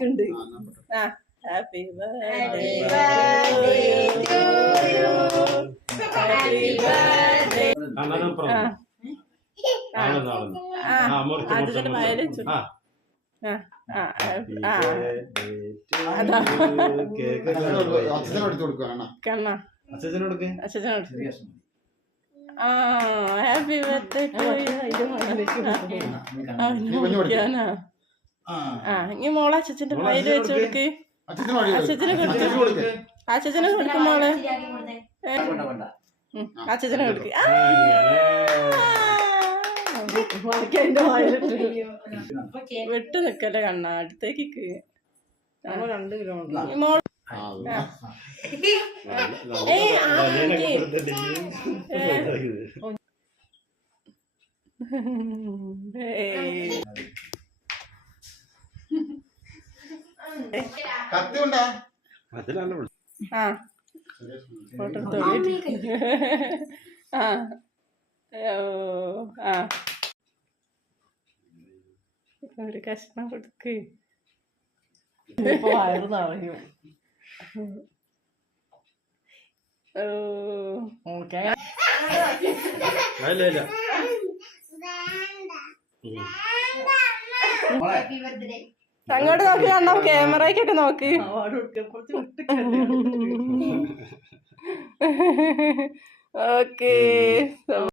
കേക്കുണ്ട്. ആ happy birthday അതിന്റെ വയല് കണ്ണ ഹാപ്പി ബർത്ത്ഡേ ഇനി മോളെ അച്ഛന്റെ വയല് വെച്ച് കൊടുക്ക്. അച്ഛനെ കൊടുക്ക്. അച്ഛനെ കൊടുക്കും മോളെ. അച്ഛനെ കൊടുക്ക്. വിട്ട് നിക്കല്ലേ കണ്ണ അടുത്തേക്ക്. 2 കിലോ മോൾ ഒരു കഷ്ണം കൊടുക്ക്. വയറ് നിറയും. അങ്ങോട്ട് നോക്കി കണ്ടോ, ക്യാമറയ്ക്കൊക്കെ നോക്ക്. ഓക്കേ.